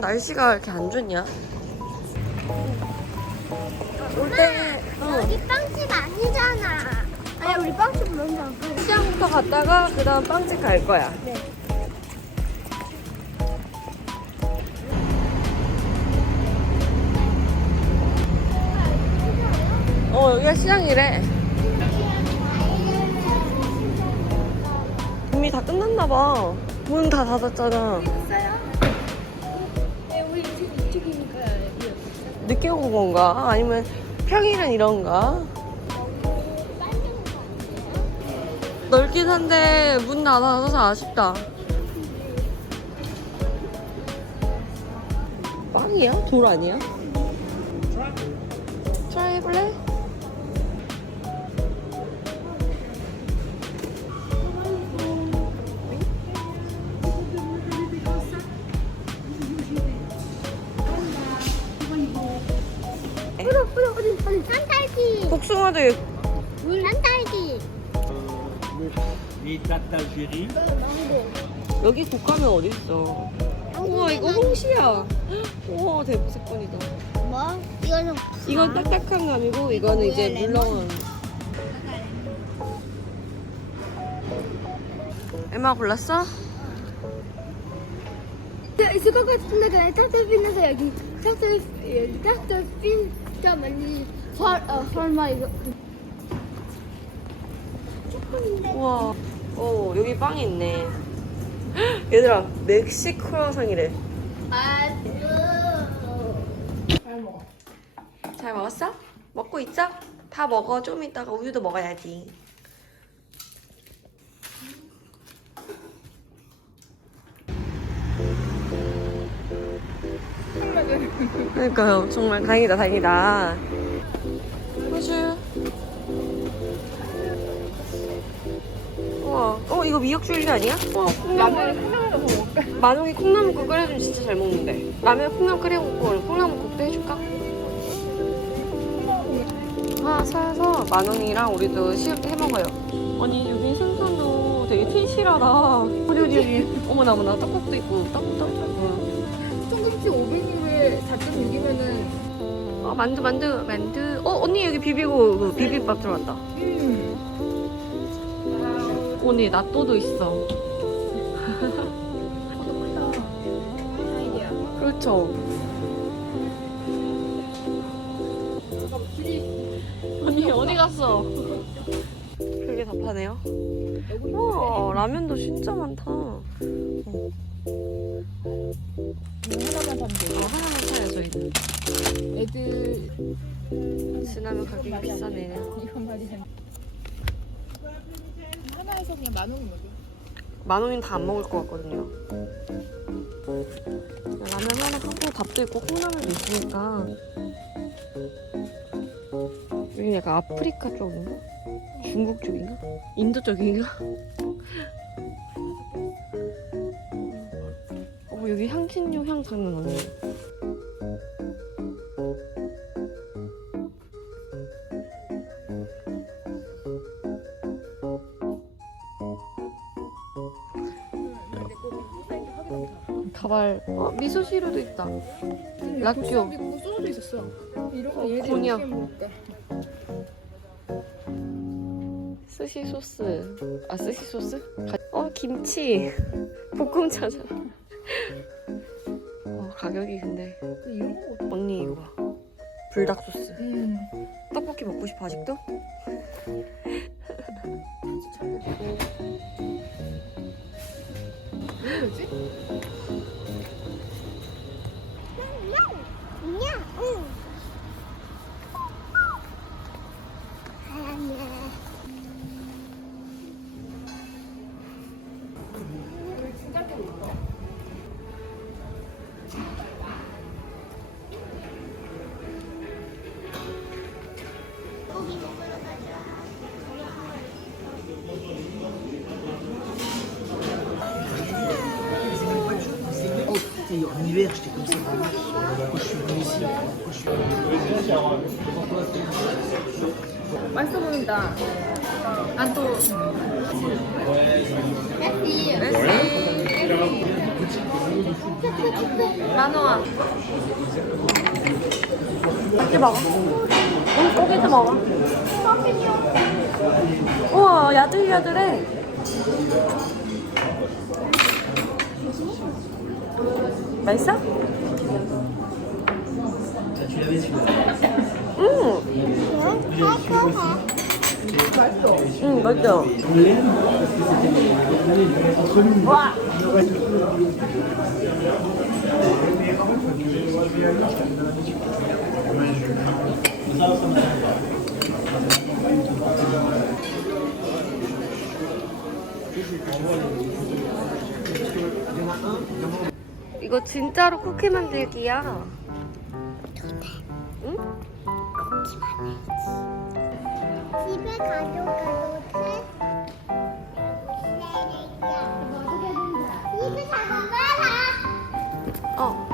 날씨가 왜 이렇게 안 좋냐? 올 때 여기 빵집 아니잖아. 아니 우리 빵집 먼저 안 가. 시장부터 갔다가 그 다음 빵집 갈 거야. 네. 여기가 시장이래. 이미 다 끝났나봐. 문 다 닫았잖아. 네, 우리 이쪽이니까. 늦게 온 건가? 아니면 평일은 이런가? 넓긴 한데 문 닫아서 아쉽다. 빵이야? 돌 아니야? 트라이 해볼래? 산딸기. 복숭아도 산딸기. Les dates d'Algérie. 여기 국가면 어디 있어? 우와 이거 홍시야. 우와 대박 사건이다. 뭐? 이거는 이건 딱딱한 감이고 이거는 이제 물렁한. 에마 골랐어? 있을 것 같은데 타투핀에서 여기 타투핀 잠깐만요. 설마 이거 우와. 여기 빵이 있네. 얘들아 멕시코 크루아상이래. 잘 먹었어? 먹고 있어? 다 먹어. 좀 이따가 우유도 먹어야지. 그러니까요. 정말 다행이다 다행이다. 호주. 우와. 이거 미역줄기 아니야? 만옥이 콩나물국 끓여주면 진짜 잘 먹는데. 라면 콩나물 끓여 먹고 콩나물국도 해줄까? 사서 만원이랑 우리도 해 먹어요. 아니 여기 생선도 되게 튼실하다. 어디 어머나 어머나 떡국도 있고 떡국. 총금치 500g에 4.6이면은 만두. 언니 여기 비비고 그 비빔밥 들어왔다. 언니 나또도 있어. 그렇죠. 언니 어디 갔어? 되게 다 파네요. 와 라면도 진짜 많다. 하나만 사면 돼. 하나만 사요 저희는. 애들 지나면 가격이 비싸네요. 이건 말이야. 하나에서 그냥 10,000원인 거죠. 만원이면 다 안 먹을 것 같거든요. 라면 하나 하고 밥도 있고 콩나물도 있으니까. 여기 약간 아프리카 쪽인가? 중국 쪽인가? 인도 쪽인가? 여기 향신료 향 장난 아니에요. 가발. 미소시루도 있다. 라큐. 있고 소주도 있었어. 이런 거 얘들 곤약. 어떻게 먹을까? 스시 소스. 스시 소스? 김치. 볶음차잖아. 가격이 근데. 이런 거 언니 이거 봐. 불닭 소스. 음. 떡볶이 먹고 싶어 아직도? 왜 그러지? Et en hiver, j'étais comme ça. Quand je suis venu ici, quand je suis venu. 맛있어 보인다. 난 또. 만원. 이렇게 먹어. 응, 고기도 먹어. 우와, 야들야들해. 맛있어? 맛있어. 와. 이거 진짜로 쿠키 만들기야. 응? 집에 가져가도 돼? 집에 가져가라. 어.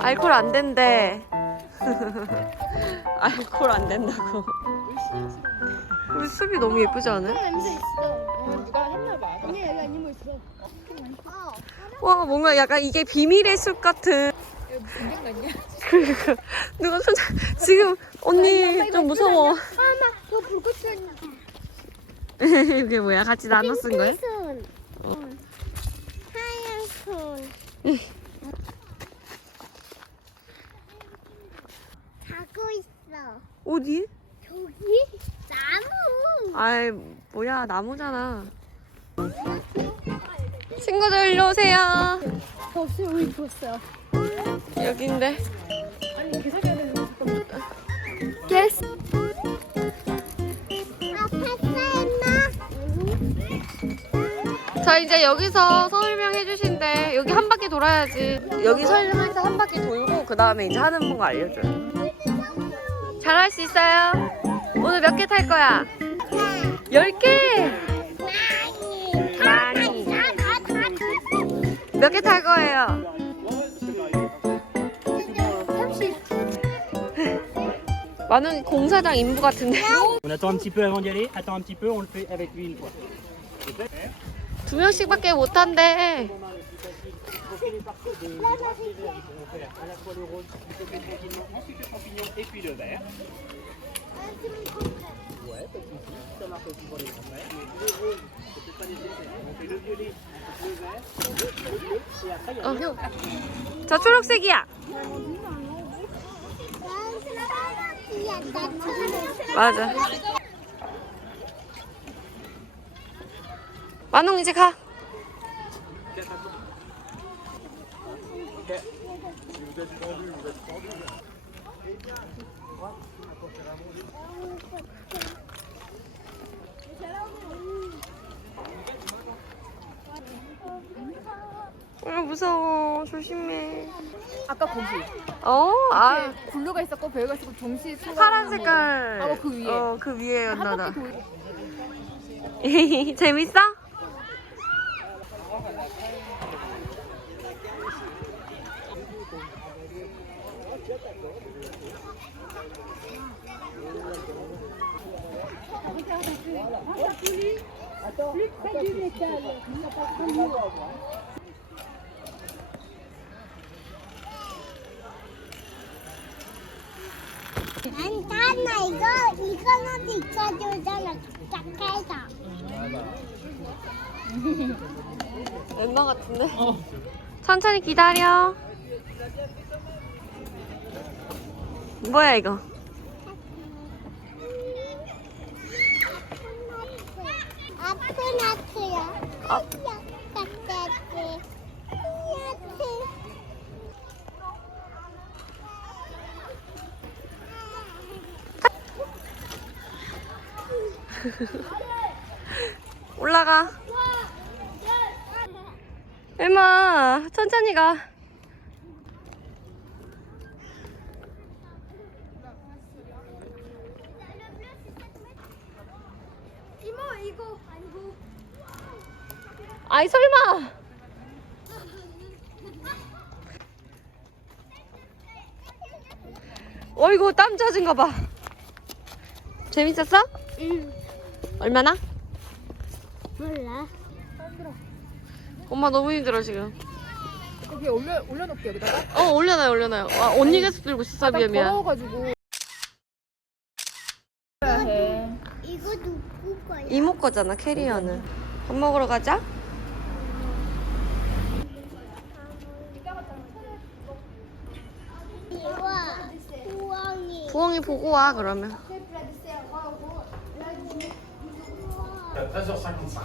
알콜 안 된대. 알콜 안 된다고. 우리 숲이 너무 예쁘지 않아? 냄새 있어. 누가 했나 봐. 아니 여기 아니면 있어. 와, 뭔가 약간 이게 비밀의 숲 같은. 분명 같냐? 그러니까 누가 손 지금 언니 좀 무서워. 아마 그 불꽃 쏜. 이게 뭐야? 같이 나눠 쓴 거야? 손. 하얀 손. 자고 있어. 어디? 저기 나무. 아이, 뭐야, 나무잖아. 친구들 일로 오세요. 없어 우리 줬어. 여긴데. 아니 계산해야 되는 거 잠깐만. 예스. 아 패스했나? 자, 이제 여기서 설명해 주신대. 여기 한 바퀴 돌아야지. 여기 설명해서 한 바퀴 돌고 그 다음에 이제 하는 거 알려줘요. 잘할 수 있어요? 오늘 몇 개 탈 거야? 10개! 많이. 몇 개 탈 거예요? 30. 만원 공사장 인부 같은데. On attend un petit peu avant d'y aller. Attends un petit peu, on le fait avec lui une fois. 2명씩밖에 못 한대. À la fois le rose, le fait tranquillement, ensuite le champignon et puis le vert. Ouais, pas de soucis, ça marche aussi pour les grands-mères. Le rose, c'est peut-être pas nécessaire. On fait le violet, le vert, le bleu, et après il y a 저 초록색이야. 맞아. 만홍 이제 가. 무서워. 조심해. 아까 거기 아, 블루가 있었고 별가 있었고 동시 수가 파란 색깔. 아, 그 위에. 그 위에였나 한 봐. 바퀴 돌고. 재밌어? 나 이거는 있어주잖아. 작게서. 엠마 같은데? 천천히 기다려. 뭐야 이거? 아프나트야. 아. 딱딱해. 올라가. 엠마 천천히 가. 아이 설마. 어이구 땀 젖은가 봐. 재밌었어? 응. 얼마나? 몰라. 엄마 너무 힘들어 지금. 여기 올려놓을게 여기다가. 올려놔요. 아, 언니가 계속 들고 있어. 미안. 더러워가지고. 해야 해. 이거 누구 거야? 이모 거잖아 캐리어는. 밥 먹으러 가자. 이와 우왕이. 부엉이 보고 와 그러면. 13h55.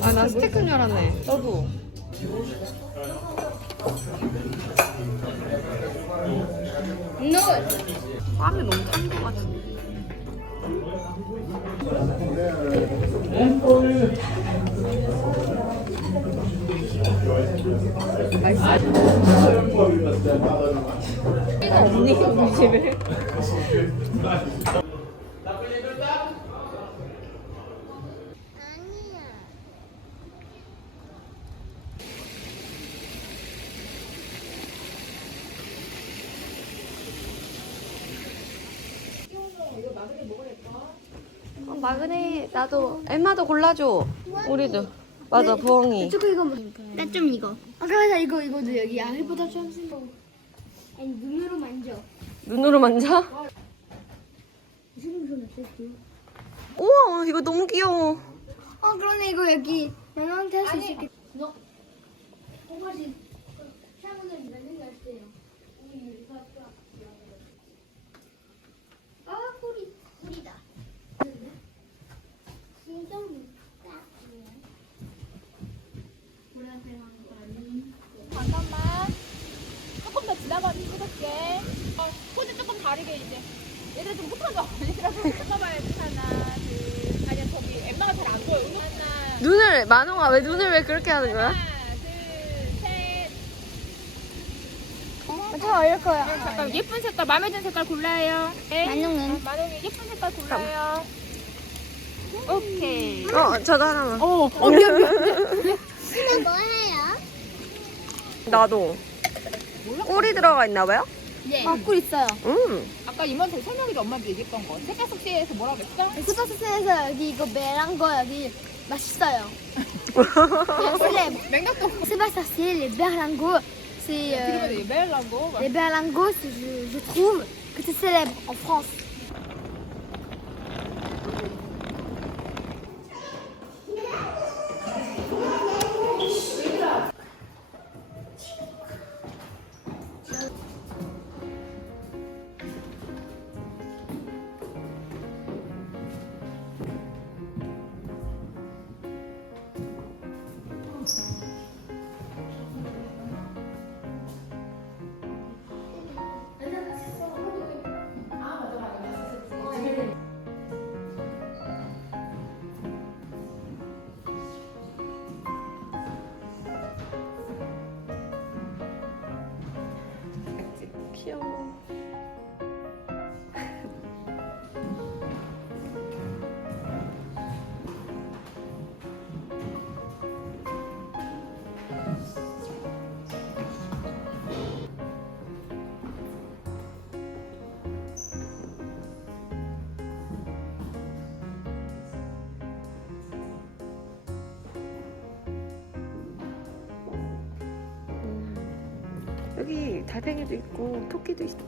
아 나 스테이크인 줄 알았네. 너도. 땀이 너무 찬것 같은데. 언니 우리 집에. 아니야. 마그네 나도 엠마도 골라줘. 우리도. 맞아 부엉이. 저거 이거 나 좀 이거. 맞아 이거도 여기 해보다 좀 생겨. 아니 눈으로 만져. 눈으로 만져? 무슨 소리 어땠지? 우와 이거 너무 귀여워. 그러네 이거 여기 나한테 할 수 있겠다. 너 오빠지 창문을 열는 날때요. 꿀이다. 진짜 묻다. 잠깐만. 조금 더 지나가면 찍을게. 포즈 조금 다르게 이제. 얘들 좀 흩어져. 얘들아 잠깐만. 하나, 둘. 아니야 저기 엠마가 잘 안 보여. 하나, 눈을 만홍아 왜 눈을 왜 그렇게 하는 거야? 둘, 셋. 더 어려울 거야. 잠깐 예쁜 색깔 마음에 드는 색깔 골라요. 네. 만용은? 만용이 예쁜 색깔 골라요. 오케이. 저도 하나만. 미안. 근데 뭐 해요? 나도. 꿀이 들어가 있나 봐요? 네. 꿀 있어요. 아까 이모한테 설명해줘 엄마한테 얘기했던 거. 색깔 숙제에서 뭐라고 했어? 스파스에서 여기 이거 메랑거 여기 맛있어요. 슬랩. 맹각도 스파스에 les berlingots, c'est 그러면 메일란고. les berlingots, je trouve que c'est célèbre en France. 귀여워. 여기 달팽이도 있고 토끼도 있어.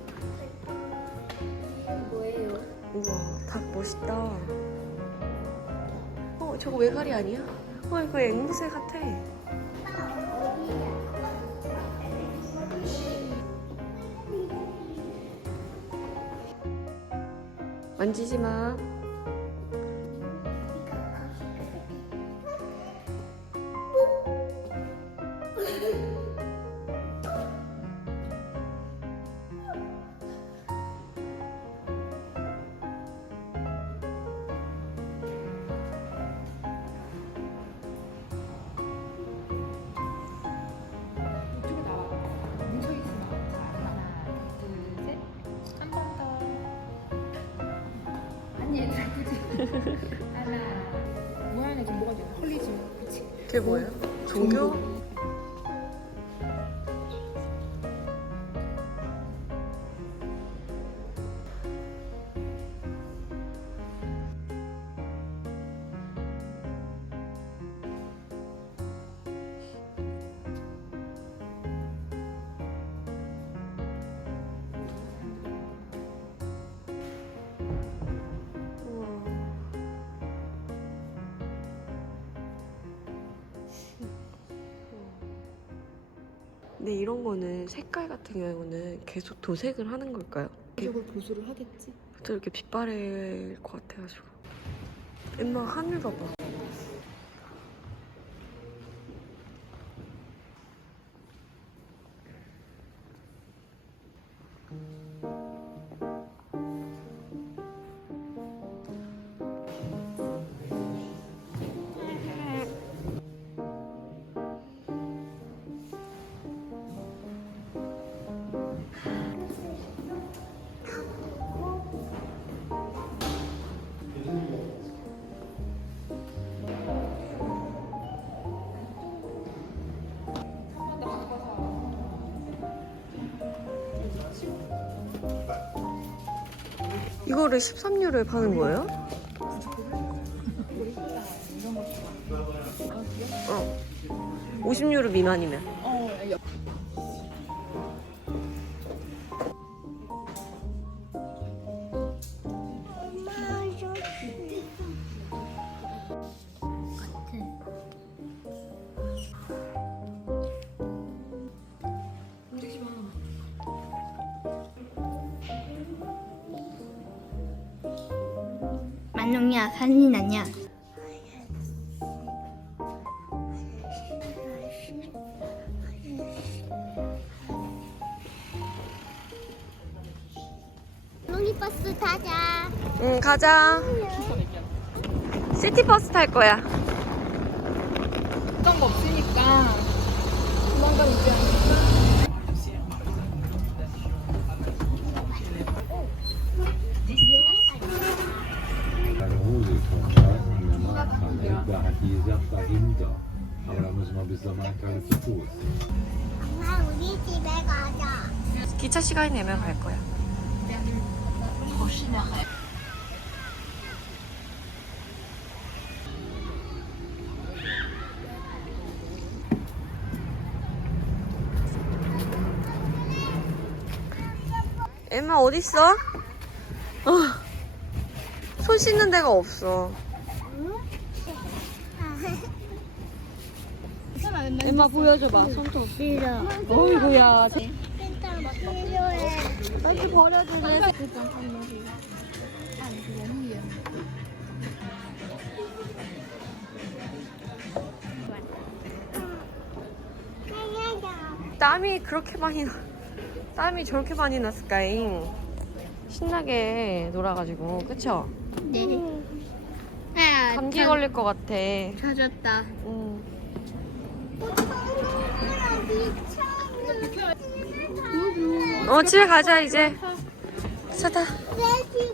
뭐예요? 우와 닭 멋있다. 저거 외가리 아니야? 이거 앵무새 같아. 만지지 마. 모양이 좀 뭐가 돼? 헐리지. 그치? 그게 뭐예요? 종교? 근데 이런 거는 색깔 같은 경우는 계속 도색을 하는 걸까요? 이걸 보수를 하겠지. 저 이렇게 빛바래일 것 같아가지고. 엄마 하늘 봐봐. 이거를 13유로에 파는 거예요? 어. 50유로 미만이면. 만용이야 사진 아니야. 로리버스 타자. 응, 가자. 시티버스 탈 거야. 어떤 거 없으니까 조만간 오지 않을까? Eine Hose gefunden, da ist eine Markthalle, da hat die Sache dahinter. Aber da müssen wir bis zur Markthalle zu Fuß. 엄마 우리 집에 가자. 기차 시간이 되면 갈 거야. 엠마 어딨어? 손 씻는 데가 없어. 엠마 보여줘봐. 손톱. 싫어. 어이구야. 필요해. 빨리 버려주래. 땀이 그렇게 많이 나. 땀이 저렇게 많이 났을까잉. 신나게 놀아가지고, 그쵸? 네. 아, 감기 걸릴 것 같아. 젖었다. 응. 집에 가자 이제. 자다. 내 집에